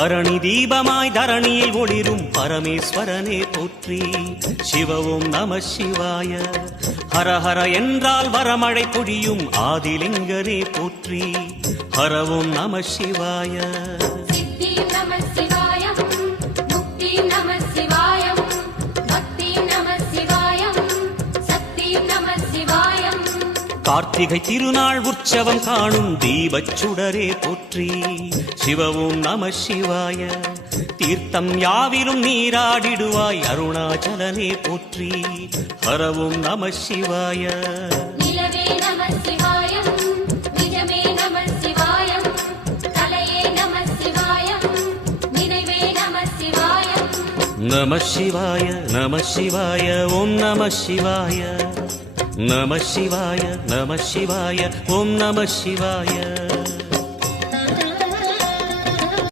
பரணி தீபமாய் தரணியில் ஒளிரும் பரமேஸ்வரனே போற்றி. சிவ ஓம் நம சிவாய. ஹரஹர என்றால் வரமழை பொழியும் ஆதிலிங்கனே போற்றி. ஹர ஓம் நம சிவாய. கார்த்திகை திருநாள் உற்சவம் காணும் தீபச் சுடரே போற்றி. சிவ ஓம் நம சிவாய. தீர்த்தம் யாவிலும் நீராடிடுவாய் அருணாச்சலனே போற்றி. ஹர ஓம் நம சிவாய. நம சிவாய நம சிவாய ஓம் நம சிவாய. நம சிவாய நம சிவாய ஓம் நம சிவாய.